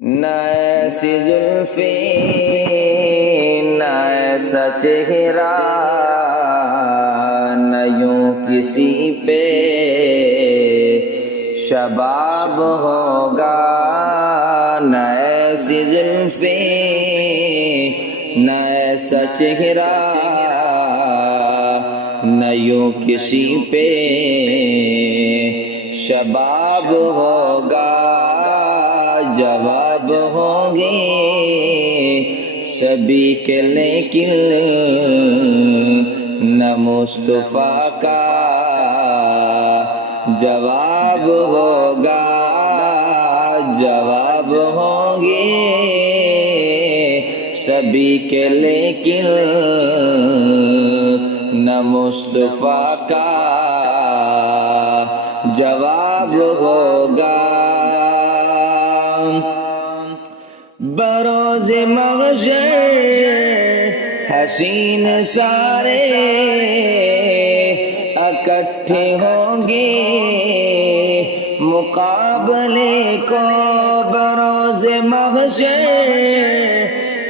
نہ ایسی زلفیں نہ ایسا چہرہ نہ یوں کسی پہ شباب ہوگا، نہ ایسی زلفیں نہ ایسا چہرہ نہ یوں کسی پہ شباب ہوگا، جواب ہوں گے سبھی کے لیکن نہ مصطفیٰ کا جواب ہوگا، جواب ہوں گے سبھی کے لیکن نہ مصطفیٰ کا جواب ہوگا۔ بروز محشر حسین سارے اکٹھے ہوں گے مقابلے کو، بروز محشر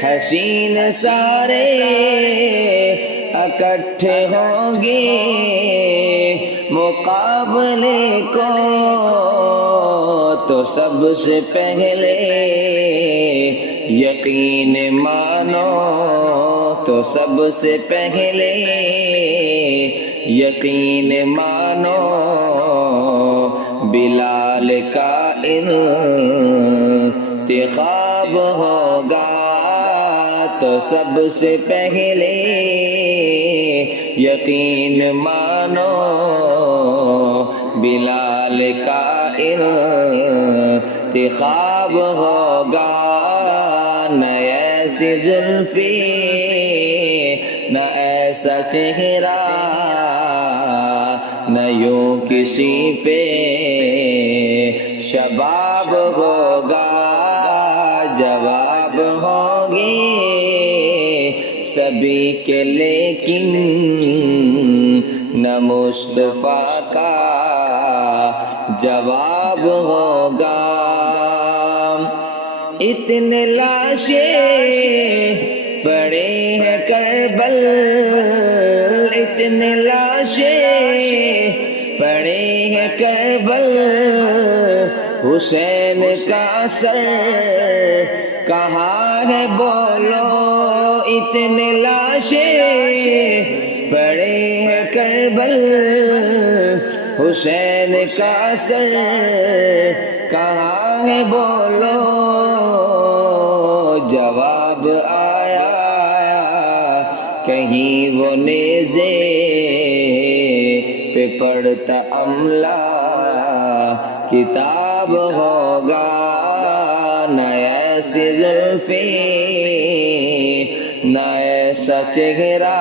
حسین سارے اکٹھے ہوں گے مقابلے کو، تو سب سے پہلے یقین مانو، تو سب سے پہلے یقین مانو، بلال کا انتخاب ہوگا، تو سب سے پہلے یقین مانو، بلال کا انتخاب ہوگا، نہ ایسی زلفیں نہ ایسا چہرہ نہ یوں کسی پہ شباب ہوگا، جواب ہوں گے سبھی کے لیکن نہ مصطفیٰ کا جواب ہوگا۔ اتنے لاشیں پڑے ہیں کربل، اتنے لاشیں پڑے ہیں کربل، حسین کا سر کہاں ہے بولو، اتنے لاشیں پڑے ہیں کربل، حسین کا سر کہاں ہے بولو، جواب آیا کہیں وہ نیزے پہ پڑھتا عملہ کتاب ہوگا، نہ ایسی زلفیں نہ ایسا چہرہ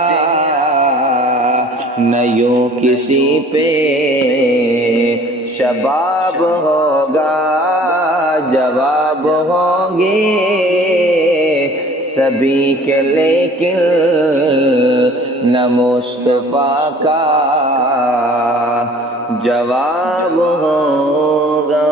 نہ یوں کسی پہ شباب ہوگا، جواب ہوں گے سبھی کے لیکن نہ مصطفیٰ کا جواب ہوگا۔